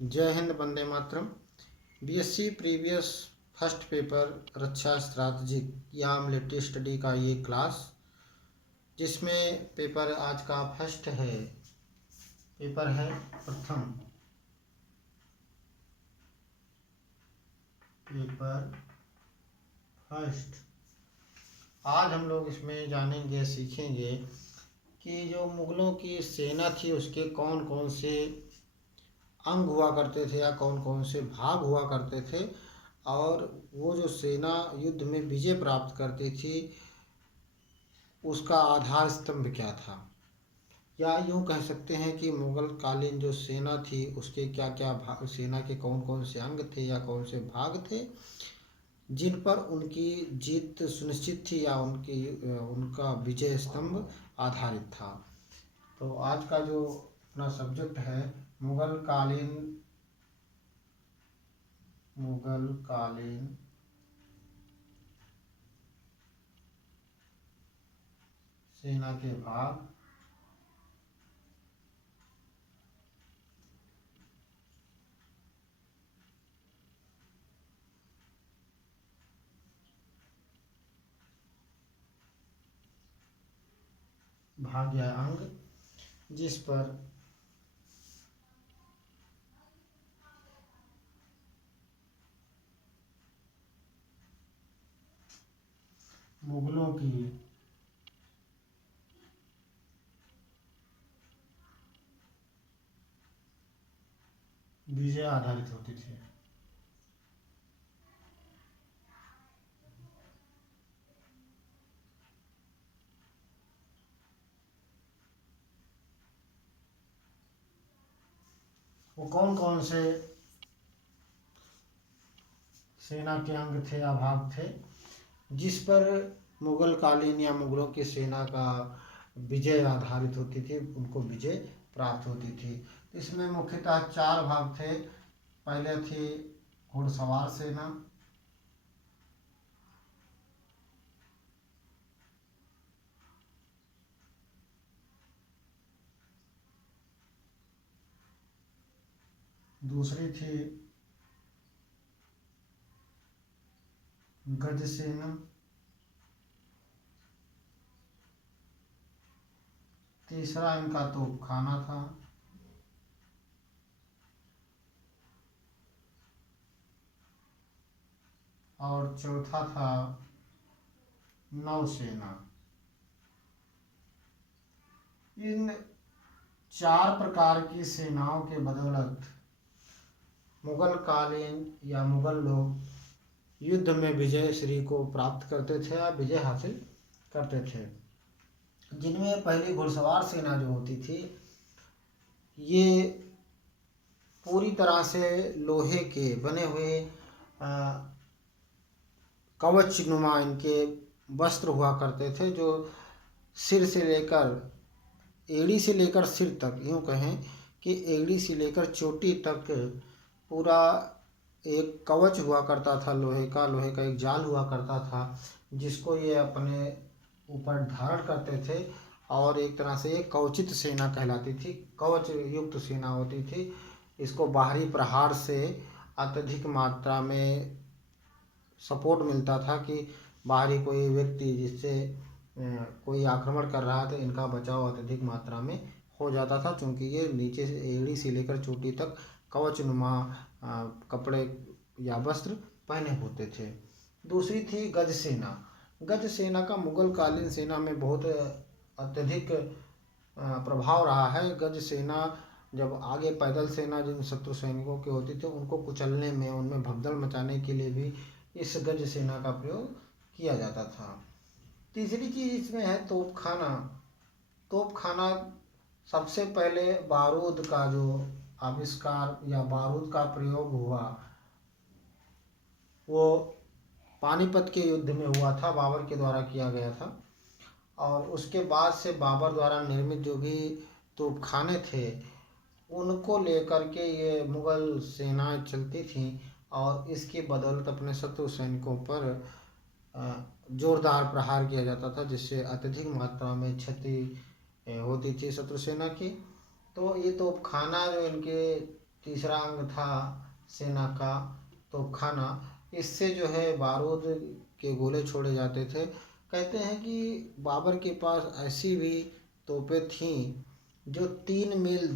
जय Hind, Vande Mataram. BSc previous first paper रक्षा strategy या military study का ये क्लास, जिसमें पेपर आज का फर्स्ट है। पेपर है प्रथम, पेपर फर्स्ट। आज हम लोग इसमें जानेंगे, सीखेंगे कि जो मुगलों की सेना थी उसके कौन कौन से अंग हुआ करते थे या कौन कौन से भाग हुआ करते थे, और वो जो सेना युद्ध में विजय प्राप्त करती थी उसका आधार स्तंभ क्या था। या यूँ कह सकते हैं कि मुगल कालीन जो सेना थी उसके क्या क्या भाग, सेना के कौन कौन से अंग थे या कौन से भाग थे जिन पर उनकी जीत सुनिश्चित थी या उनका विजय स्तंभ आधारित था। तो आज का जो अपना सब्जेक्ट है मुगल कालीन सेना के भाग, या अंग, जिस पर मुगलों की विजय आधारित होती थी। वो कौन कौन से सेना के अंग थे या भाग थे जिस पर मुगल कालीन या मुगलों की सेना का विजय आधारित होती थी, उनको विजय प्राप्त होती थी। इसमें मुख्यतः 4 भाग थे। पहले थी घुड़सवार सेना, दूसरी थी गज सेना, तीसरा इनका तोपखाना था, और चौथा था नौसेना। इन 4 प्रकार की सेनाओं के बदौलत मुगल कालीन या मुगल लोग युद्ध में विजय श्री को प्राप्त करते थे या विजय हासिल करते थे। जिनमें पहली घुड़सवार सेना जो होती थी, ये पूरी तरह से लोहे के बने हुए कवच नुमा इनके वस्त्र हुआ करते थे, जो सिर से लेकर एड़ी से लेकर सिर तक, यूँ कहें कि एड़ी से लेकर चोटी तक पूरा एक कवच हुआ करता था लोहे का एक जाल हुआ करता था जिसको ये अपने ऊपर धारण करते थे, और एक तरह से ये कवचित सेना कहलाती थी, कवच युक्त सेना होती थी। इसको बाहरी प्रहार से अत्यधिक मात्रा में सपोर्ट मिलता था कि बाहरी कोई व्यक्ति जिससे कोई आक्रमण कर रहा था, इनका बचाव अत्यधिक मात्रा में हो जाता था, क्योंकि ये नीचे से एड़ी से लेकर चोटी तक कवच नुमा कपड़े या वस्त्र पहने होते थे। दूसरी थी गज सेना। गज सेना का मुगल कालीन सेना में बहुत अत्यधिक प्रभाव रहा है। गज सेना जब आगे पैदल सेना जिन शत्रु सैनिकों की होती थी उनको कुचलने में, उनमें भगदड़ मचाने के लिए भी इस गज सेना का प्रयोग किया जाता था। तीसरी चीज़ इसमें है तोपखाना। तोपखाना सबसे पहले बारूद का जो आविष्कार या बारूद का प्रयोग हुआ वो पानीपत के युद्ध में हुआ था, बाबर के द्वारा किया गया था। और उसके बाद से बाबर द्वारा निर्मित जो भी तोपखाने थे उनको लेकर के ये मुगल सेनाएं चलती थीं, और इसकी बदौलत अपने शत्रु सैनिकों पर जोरदार प्रहार किया जाता था, जिससे अत्यधिक मात्रा में क्षति होती थी शत्रु सेना की। तो ये तोपखाना जो इनके तीसरा अंग था सेना का तोपखाना। इससे जो है बारूद के गोले छोड़े जाते थे। कहते हैं कि बाबर के पास ऐसी भी तोपें थीं जो 3 मील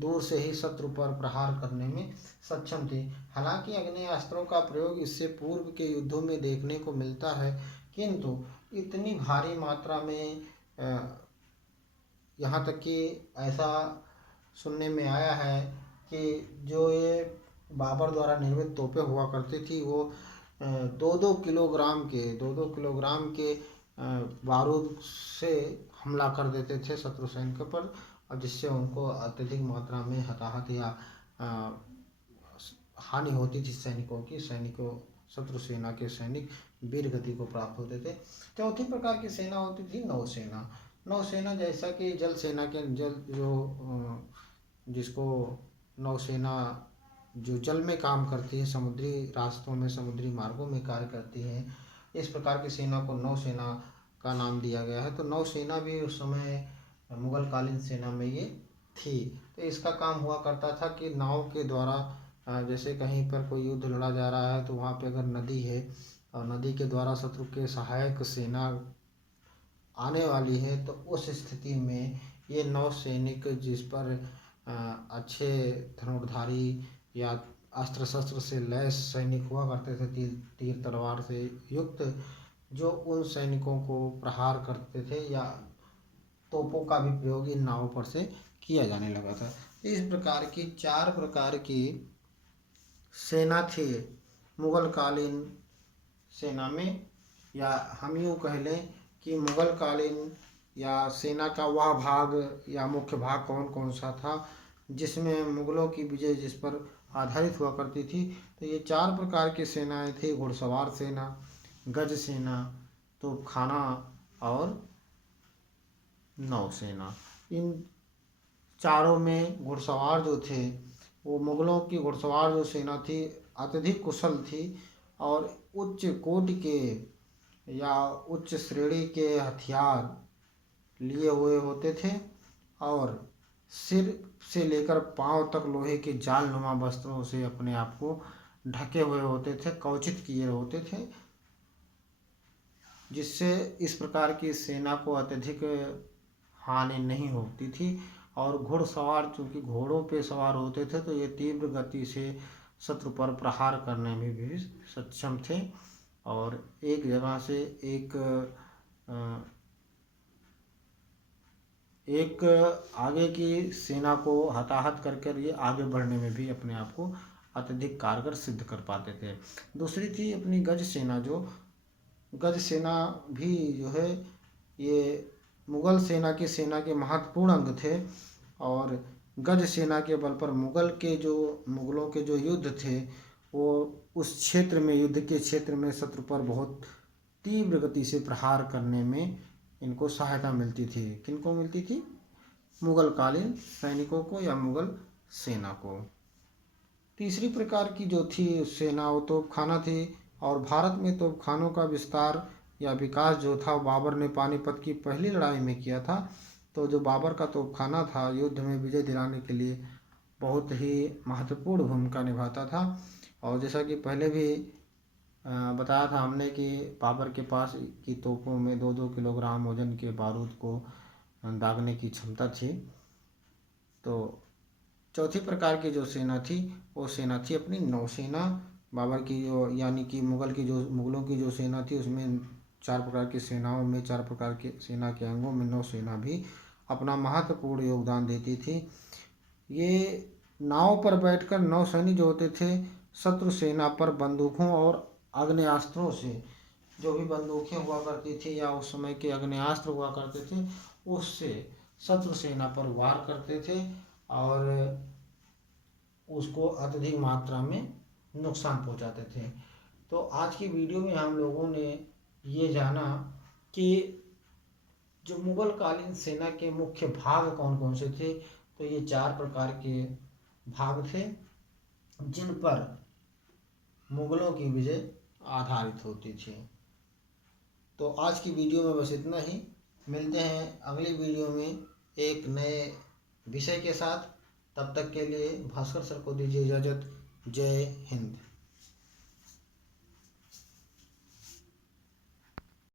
दूर से ही शत्रु पर प्रहार करने में सक्षम थी। हालांकि आग्नेयास्त्रों का प्रयोग इससे पूर्व के युद्धों में देखने को मिलता है, किंतु इतनी भारी मात्रा में यहाँ तक कि ऐसा सुनने में आया है कि जो ये बाबर द्वारा निर्मित तोपें हुआ करती थी वो 2-2 किलोग्राम के बारूद से हमला कर देते थे शत्रु सैनिकों पर, और जिससे उनको अत्यधिक मात्रा में हताहत या हानि होती थी शत्रु सेना के सैनिक वीर गति को प्राप्त होते थे। चौथी प्रकार की सेना होती थी नौसेना। नौसेना जैसा कि जल सेना के जिसको नौसेना जो जल में काम करती है, समुद्री रास्तों में, समुद्री मार्गों में कार्य करती है, इस प्रकार की सेना को नौसेना का नाम दिया गया है। तो नौसेना भी उस समय मुगल कालीन सेना में ये थी। तो इसका काम हुआ करता था कि नाव के द्वारा जैसे कहीं पर कोई युद्ध लड़ा जा रहा है तो वहाँ पे अगर नदी है और नदी के द्वारा शत्रु के सहायक सेना आने वाली है, तो उस स्थिति में ये नौसैनिक जिस पर अच्छे धनुर्धारी या अस्त्र शस्त्र से लैस सैनिक हुआ करते थे, तीर तलवार से युक्त, जो उन सैनिकों को प्रहार करते थे या तोपों का भी प्रयोग इन नावों पर से किया जाने लगा था। इस प्रकार की 4 प्रकार की सेना थी मुगल कालीन सेना में, या हम यूँ कह लें कि मुगल कालीन या सेना का वह भाग या मुख्य भाग कौन कौन सा था जिसमें मुगलों की विजय जिस पर आधारित हुआ करती थी। तो ये 4 प्रकार की सेनाएं थी: घुड़सवार सेना, गज सेना, तोपखाना और नौसेना। इन चारों में घुड़सवार जो थे, वो मुगलों की घुड़सवार जो सेना थी अत्यधिक कुशल थी और उच्च कोटि के या उच्च श्रेणी के हथियार लिए हुए होते थे और सिर से लेकर पांव तक लोहे के जाल नुमा वस्त्रों से अपने आप को ढके हुए होते थे, कवचित किए होते थे, जिससे इस प्रकार की सेना को अत्यधिक हानि नहीं होती थी। और घुड़सवार चूँकि घोड़ों पे सवार होते थे तो ये तीव्र गति से शत्रु पर प्रहार करने में भी सक्षम थे और एक जगह से एक आगे की सेना को हताहत करके ये आगे बढ़ने में भी अपने आप को अत्यधिक कारगर सिद्ध कर पाते थे। दूसरी थी अपनी गज सेना। जो गज सेना भी जो है ये मुगल सेना के महत्वपूर्ण अंग थे और गज सेना के बल पर मुगलों के जो युद्ध थे वो उस क्षेत्र में, युद्ध के क्षेत्र में शत्रु पर बहुत तीव्र गति से प्रहार करने में इनको सहायता मिलती थी। किनको मिलती थी? मुगल कालीन सैनिकों को या मुगल सेना को। तीसरी प्रकार की जो थी सेना वो तोपखाना थी और भारत में तोपखानों का विस्तार या विकास जो था बाबर ने पानीपत की पहली लड़ाई में किया था। तो जो बाबर का तोपखाना था युद्ध में विजय दिलाने के लिए बहुत ही महत्वपूर्ण भूमिका निभाता था। और जैसा कि पहले भी बताया था हमने कि बाबर के पास की तोपों में 2-2 किलोग्राम वजन के बारूद को दागने की क्षमता थी। तो चौथी प्रकार की जो सेना थी वो सेना थी अपनी नौसेना। बाबर की जो यानी कि मुगलों की जो सेना थी उसमें 4 प्रकार की सेनाओं में 4 प्रकार के सेना के अंगों में नौसेना भी अपना महत्वपूर्ण योगदान देती थी। ये नाव पर बैठकर नौसैनिक जो होते थे शत्रु सेना पर बंदूकों और आग्नेयास्त्रों से, जो भी बंदूकें हुआ करती थी या उस समय के आग्नेयास्त्र हुआ करते थे उससे शत्रु सेना पर वार करते थे और उसको अत्यधिक मात्रा में नुकसान पहुंचाते थे। तो आज की वीडियो में हम लोगों ने ये जाना कि जो मुगल कालीन सेना के मुख्य भाग कौन कौन से थे। तो ये 4 प्रकार के भाग थे जिन पर मुगलों की विजय आधारित होती थी। तो आज की वीडियो में बस इतना ही। मिलते हैं अगली वीडियो में एक नए विषय के साथ। तब तक के लिए भास्कर सर को दीजिए इजाज़त। जय हिंद।